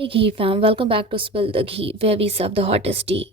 Hey Ghee fam, welcome back to Spill the Ghee, where we serve the hottest tea.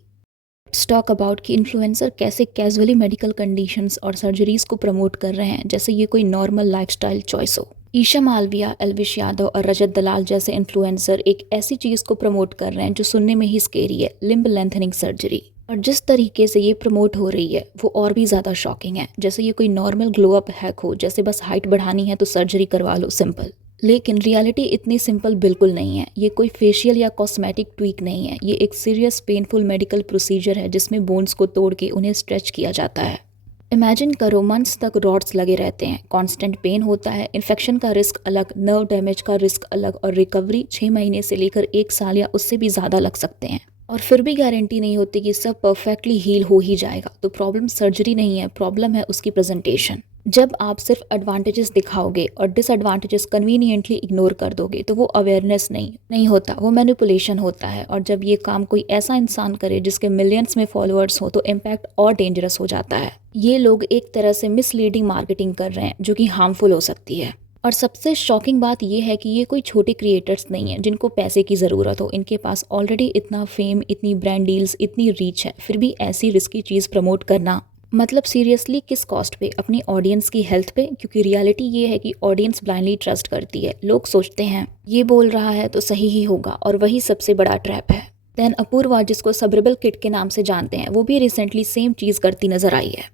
Let's talk about कि influencer कैसे casually medical conditions और surgeries को promote कर रहे हैं जैसे ये कोई नॉर्मल लाइफस्टाइल चॉइस हो। ईशा मालविया, एल्विश यादव और रजत दलाल जैसे इन्फ्लुएंसर एक ऐसी चीज़ को प्रमोट कर रहे हैं जो सुनने में ही स्केरी है, लिम्ब लेंथनिंग सर्जरी। और जिस तरीके से ये प्रमोट हो रही है वो और भी ज़्यादा शॉकिंग है, जैसे ये कोई नॉर्मल ग्लो अप हैक हो, जैसे बस हाइट बढ़ानी है तो सर्जरी करवा लो, सिंपल। लेकिन रियलिटी इतनी सिंपल बिल्कुल नहीं है। ये कोई फेशियल या कॉस्मेटिक ट्वीक नहीं है, ये एक सीरियस पेनफुल मेडिकल प्रोसीजर है जिसमें बोन्स को तोड़ के उन्हें स्ट्रेच किया जाता है। इमेजिन करो, मंथ्स तक रॉड्स लगे रहते हैं, कांस्टेंट पेन होता है, इन्फेक्शन का रिस्क अलग, नर्व डैमेज का रिस्क अलग, और रिकवरी 6 महीने से लेकर 1 साल या उससे भी ज़्यादा लग सकते हैं। और फिर भी गारंटी नहीं होती कि सब परफेक्टली हील हो ही जाएगा। तो प्रॉब्लम सर्जरी नहीं है, प्रॉब्लम है उसकी प्रेजेंटेशन। जब आप सिर्फ एडवांटेजेस दिखाओगे और डिसएडवांटेजेस कन्वीनियंटली इग्नोर कर दोगे तो वो अवेयरनेस नहीं होता, वो मैनिपुलेशन होता है। और जब ये काम कोई ऐसा इंसान करे जिसके मिलियंस में फॉलोअर्स हो तो इम्पैक्ट और डेंजरस हो जाता है। ये लोग एक तरह से मिसलीडिंग मार्केटिंग कर रहे हैं जो कि हार्मफुल हो सकती है। और सबसे शॉकिंग बात यह है कि ये कोई छोटे क्रिएटर्स नहीं हैं जिनको पैसे की ज़रूरत हो। इनके पास ऑलरेडी इतना फेम, इतनी ब्रांड डील्स, इतनी रीच है, फिर भी ऐसी रिस्की चीज़ प्रमोट करना, मतलब सीरियसली किस कॉस्ट पे? अपनी ऑडियंस की हेल्थ पे? क्योंकि रियलिटी ये है कि ऑडियंस ब्लाइंडली ट्रस्ट करती है। लोग सोचते हैं ये बोल रहा है तो सही ही होगा, और वही सबसे बड़ा ट्रैप है। देन अपूर्वा, जिसको सब्रेबल किट के नाम से जानते हैं, वो भी रिसेंटली सेम चीज़ करती नजर आई है।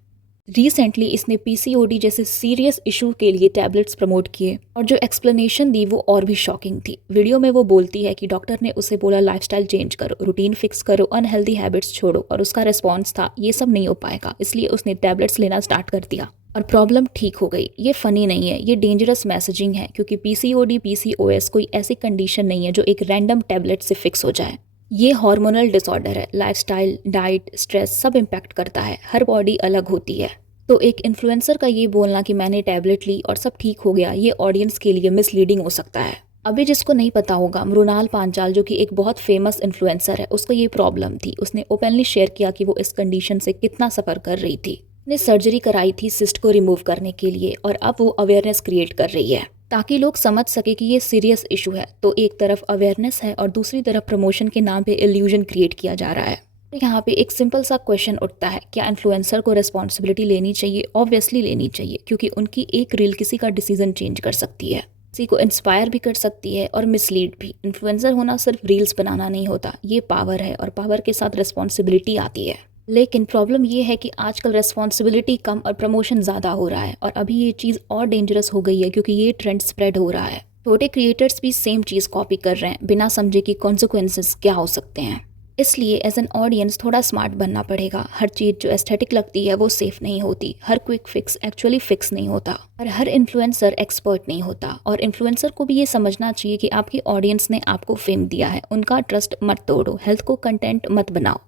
रिसेंटली इसने पीसीओडी जैसे सीरियस इशू के लिए टैबलेट्स प्रमोट किए, और जो एक्सप्लेनेशन दी वो और भी शॉकिंग थी। वीडियो में वो बोलती है कि डॉक्टर ने उसे बोला लाइफस्टाइल चेंज करो, रूटीन फिक्स करो, अनहेल्दी हैबिट्स छोड़ो, और उसका रिस्पॉन्स था ये सब नहीं हो पाएगा, इसलिए उसने टैबलेट्स लेना स्टार्ट कर दिया और प्रॉब्लम ठीक हो गई। ये फनी नहीं है, ये डेंजरस मैसेजिंग है, क्योंकि पीसीओडी पीसीओएस कोई ऐसी कंडीशन नहीं है जो एक रैंडम टैबलेट से फिक्स हो जाए। ये हार्मोनल डिसऑर्डर है, लाइफस्टाइल, डाइट, स्ट्रेस सब इम्पैक्ट करता है, हर बॉडी अलग होती है। तो एक इन्फ्लुएंसर का ये बोलना कि मैंने टैबलेट ली और सब ठीक हो गया, ये ऑडियंस के लिए मिसलीडिंग हो सकता है। अभी जिसको नहीं पता होगा, मृणाल पांचाल जो कि एक बहुत फेमस इन्फ्लुएंसर है, उसको ये प्रॉब्लम थी। उसने ओपनली शेयर किया कि वो इस कंडीशन से कितना सफ़र कर रही थी। उसने सर्जरी कराई थी सिस्ट को रिमूव करने के लिए, और अब वो अवेयरनेस क्रिएट कर रही है ताकि लोग समझ सके कि ये सीरियस इशू है। तो एक तरफ अवेयरनेस है और दूसरी तरफ प्रमोशन के नाम पे इल्यूजन क्रिएट किया जा रहा है। तो यहाँ पे एक सिंपल सा क्वेश्चन उठता है, क्या इन्फ्लुएंसर को रिस्पॉन्सिबिलिटी लेनी चाहिए? ऑब्वियसली लेनी चाहिए, क्योंकि उनकी एक रील किसी का डिसीजन चेंज कर सकती है, किसी को इंस्पायर भी कर सकती है और मिसलीड भी। इन्फ्लुएंसर होना सिर्फ रील्स बनाना नहीं होता, ये पावर है, और पावर के साथ रिस्पॉन्सिबिलिटी आती है। लेकिन प्रॉब्लम ये है कि आजकल रिस्पॉन्सिबिलिटी कम और प्रमोशन ज़्यादा हो रहा है, और अभी ये चीज़ और डेंजरस हो गई है क्योंकि ये ट्रेंड स्प्रेड हो रहा है। छोटे क्रिएटर्स भी सेम चीज़ कॉपी कर रहे हैं बिना समझे कि कॉन्सिक्वेंसेस क्या हो सकते हैं। इसलिए एज एन ऑडियंस थोड़ा स्मार्ट बनना पड़ेगा। हर चीज़ जो एस्थेटिक लगती है वो सेफ नहीं होती, हर क्विक फिक्स एक्चुअली फिक्स नहीं होता, और हर इन्फ्लुएंसर एक्सपर्ट नहीं होता। और इन्फ्लुएंसर को भी ये समझना चाहिए कि आपकी ऑडियंस ने आपको फेम दिया है, उनका ट्रस्ट मत तोड़ो, हेल्थ को कंटेंट मत बनाओ,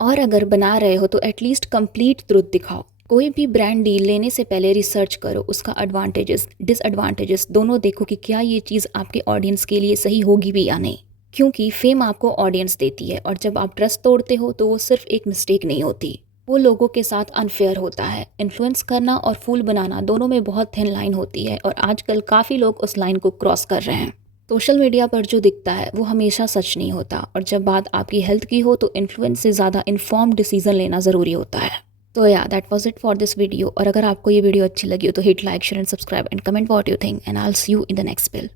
और अगर बना रहे हो तो एटलीस्ट कंप्लीट ट्रुथ दिखाओ। कोई भी ब्रांड डील लेने से पहले रिसर्च करो, उसका एडवांटेजेस डिसएडवांटेजेस दोनों देखो कि क्या ये चीज़ आपके ऑडियंस के लिए सही होगी भी या नहीं। क्योंकि फेम आपको ऑडियंस देती है, और जब आप ट्रस्ट तोड़ते हो तो वो सिर्फ एक मिस्टेक नहीं होती, वो लोगों के साथ अनफेयर होता है। इन्फ्लुएंस करना और फूल बनाना दोनों में बहुत थिन लाइन होती है, और आजकल काफ़ी लोग उस लाइन को क्रॉस कर रहे हैं। सोशल मीडिया पर जो दिखता है वो हमेशा सच नहीं होता, और जब बात आपकी हेल्थ की हो तो इन्फ्लुएंस से ज़्यादा इन्फॉर्म्ड डिसीजन लेना ज़रूरी होता है। तो या that was it for this video. और अगर आपको ये वीडियो अच्छी लगी हो तो hit like, share and subscribe, and comment what you think, and I will see you in the next bill.